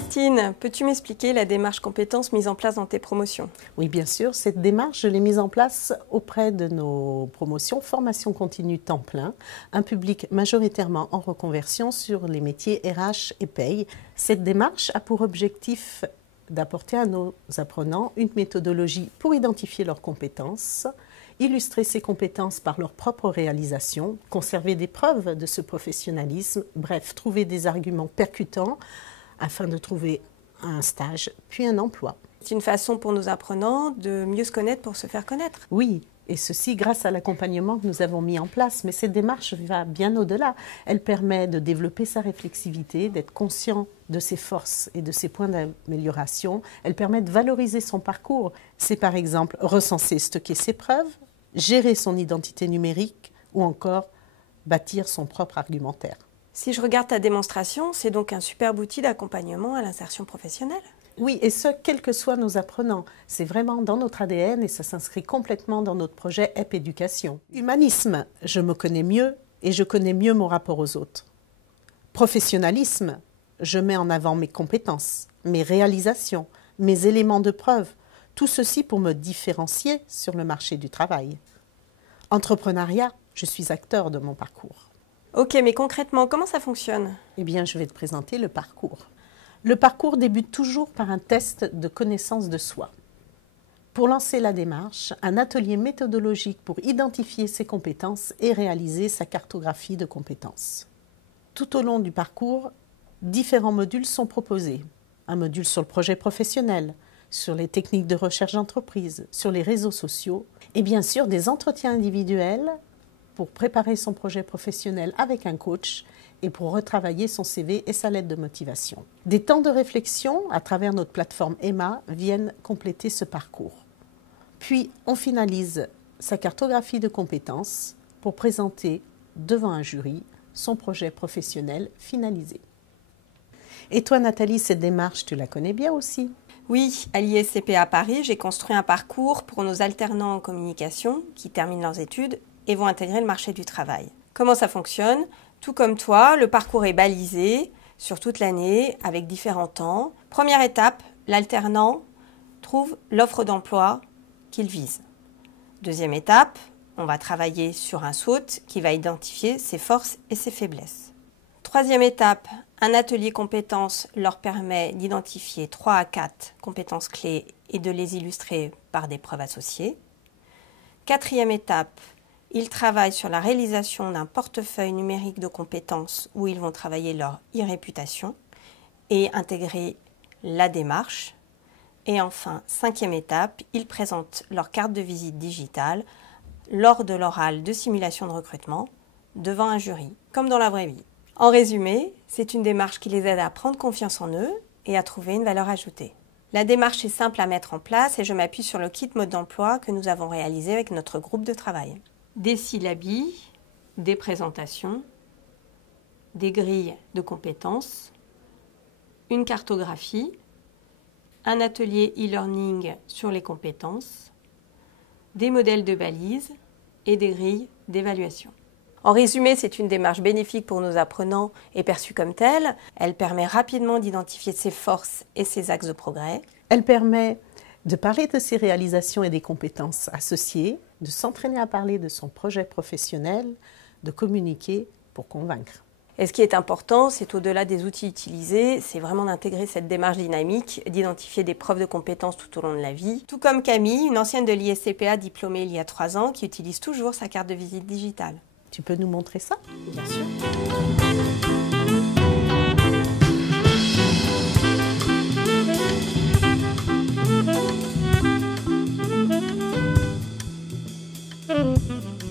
Célestine, peux-tu m'expliquer la démarche compétences mise en place dans tes promotions? Oui, bien sûr. Cette démarche, je l'ai mise en place auprès de nos promotions formation continue temps plein, un public majoritairement en reconversion sur les métiers RH et paye. Cette démarche a pour objectif d'apporter à nos apprenants une méthodologie pour identifier leurs compétences, illustrer ces compétences par leur propre réalisation, conserver des preuves de ce professionnalisme, bref, trouver des arguments percutants afin de trouver un stage, puis un emploi. C'est une façon pour nos apprenants de mieux se connaître pour se faire connaître. Oui, et ceci grâce à l'accompagnement que nous avons mis en place. Mais cette démarche va bien au-delà. Elle permet de développer sa réflexivité, d'être conscient de ses forces et de ses points d'amélioration. Elle permet de valoriser son parcours. C'est par exemple recenser, stocker ses preuves, gérer son identité numérique ou encore bâtir son propre argumentaire. Si je regarde ta démonstration, c'est donc un superbe outil d'accompagnement à l'insertion professionnelle. Oui, et ce, quels que soient nos apprenants. C'est vraiment dans notre ADN et ça s'inscrit complètement dans notre projet EP Éducation. Humanisme, je me connais mieux et je connais mieux mon rapport aux autres. Professionnalisme, je mets en avant mes compétences, mes réalisations, mes éléments de preuve. Tout ceci pour me différencier sur le marché du travail. Entrepreneuriat, je suis acteur de mon parcours. Ok, mais concrètement, comment ça fonctionne? Eh bien, je vais te présenter le parcours. Le parcours débute toujours par un test de connaissance de soi. Pour lancer la démarche, un atelier méthodologique pour identifier ses compétences et réaliser sa cartographie de compétences. Tout au long du parcours, différents modules sont proposés. Un module sur le projet professionnel, sur les techniques de recherche d'entreprise, sur les réseaux sociaux et bien sûr des entretiens individuels pour préparer son projet professionnel avec un coach et pour retravailler son CV et sa lettre de motivation. Des temps de réflexion à travers notre plateforme Emma viennent compléter ce parcours. Puis, on finalise sa cartographie de compétences pour présenter devant un jury son projet professionnel finalisé. Et toi, Nathalie, cette démarche, tu la connais bien aussi? Oui, à l'ISCP à Paris, j'ai construit un parcours pour nos alternants en communication qui terminent leurs études et vont intégrer le marché du travail. Comment ça fonctionne? Tout comme toi, le parcours est balisé sur toute l'année avec différents temps. Première étape, l'alternant trouve l'offre d'emploi qu'il vise. Deuxième étape, on va travailler sur un SWOT qui va identifier ses forces et ses faiblesses. Troisième étape, un atelier compétences leur permet d'identifier 3 à 4 compétences clés et de les illustrer par des preuves associées. Quatrième étape, ils travaillent sur la réalisation d'un portefeuille numérique de compétences où ils vont travailler leur e-réputation et intégrer la démarche. Et enfin, cinquième étape, ils présentent leur carte de visite digitale lors de l'oral de simulation de recrutement devant un jury, comme dans la vraie vie. En résumé, c'est une démarche qui les aide à prendre confiance en eux et à trouver une valeur ajoutée. La démarche est simple à mettre en place et je m'appuie sur le kit mode d'emploi que nous avons réalisé avec notre groupe de travail. Des syllabis, des présentations, des grilles de compétences, une cartographie, un atelier e-learning sur les compétences, des modèles de balises et des grilles d'évaluation. En résumé, c'est une démarche bénéfique pour nos apprenants et perçue comme telle. Elle permet rapidement d'identifier ses forces et ses axes de progrès. Elle permet de parler de ses réalisations et des compétences associées, de s'entraîner à parler de son projet professionnel, de communiquer pour convaincre. Et ce qui est important, c'est au-delà des outils utilisés, c'est vraiment d'intégrer cette démarche dynamique, d'identifier des preuves de compétences tout au long de la vie. Tout comme Camille, une ancienne de l'ISCPA diplômée il y a 3 ans, qui utilise toujours sa carte de visite digitale. Tu peux nous montrer ça? Bien sûr. Thank you.